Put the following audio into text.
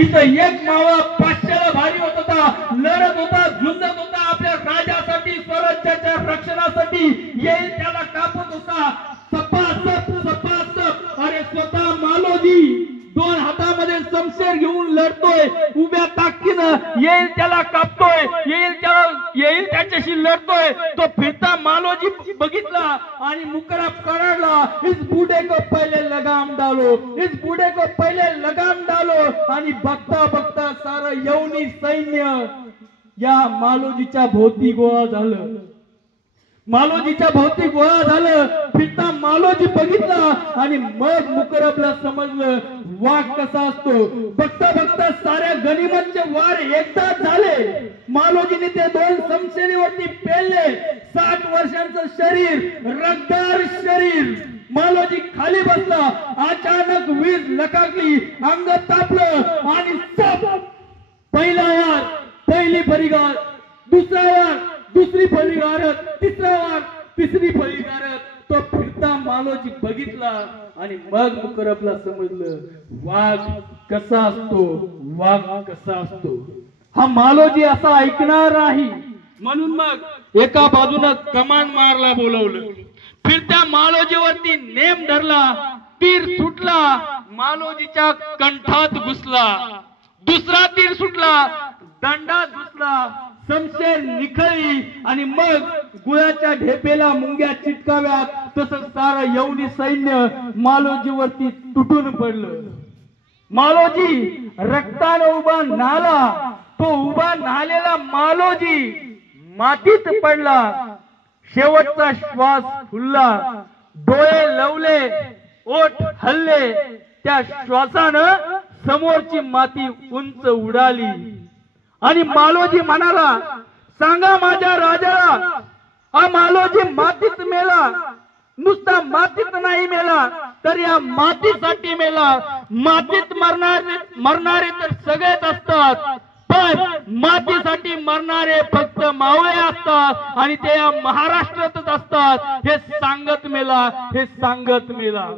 इथं एक मावळा 500ला भारी होत होता, लढत होता, झुंजत होता, आपल्या राजासाठी स्वराज्याच्या रक्षणासाठी येईल त्याला कापत होता, सपासप सपासप. अरे स्वतः मालोजी 2 हातामध्ये शमशेर घेऊन लढतोय, उभ्या ताकदीनं येईल त्याला कापतोय, येईल त्याच्याशी लढतोय. तो फिरता मालोजी बघितला आणि मुकरा कराडला, इस बूढ़े को पहले लगाम डालो, इस बूढ़े को पहले लगाम डालो. आणि बघता बघता सारं यवनी सैन्य या मालोजीच्या भोवती गोळा झालं, मालोजीच्या भोवती गोळा झालं. फिरता मालोजी बघितला आणि मग मुकरबला समजलं वाघ कसा असतो. बघता बघता साऱ्या गनिमतचे वार एकदाच झाले. मालोजीने ते 2 शमशेरीवरती पेलले. 60 वर्षांचं शरीर, रगदार शरीर. मालोजी खाली बसला, अचानक वीज लकाकली, अंग तापलं आणि पहिला वार पहिली फळी, दुसरा वार दुसरी फळी गारत, तिसरा वार तिसरी फळी गारत. तो फिरता मालोजी बघितला आणि मग मुकरबला समजलं वाघ कसा असतो, वाघ कसा असतो. हा मालोजी असा ऐकणार नाही. म्हणून मग एका बाजूने कमान मारला बोलवलं. फिरत्या मालोजीवरती नेम धरला, तीर सुटला, मालोजीच्या कंठात घुसला. दुसरा तीर सुटला, दंडात घुसला, शमशेर निखळली आणि मग गुळाच्या ढेपेला मुंग्या चिटकाव्यात तसं सारं यवनी सैन्य मालोजीवरती तुटून पडलं. मालोजी रक्तानं उभा नाला. तो उभा नालेला मालोजी मातीत पडला. शेवटचा श्वास फुलला, डोळे लवले, ओठ हल्ले. त्या श्वासानं समोरची माती उंच उडाली आणि मालोजी म्हणाला, सांगा माझ्या राजाला, हा मालोजी मातीत मेला. नुसता मातीत नाही मेला तर या मातीसाठी मेला. मातीत मरणारे तर सगळेच असतात, पण मातीसाठी मरणारे फक्त मावळे असतात आणि ते या महाराष्ट्रातच असतात. हे सांगत मेला, हे सांगत मेला.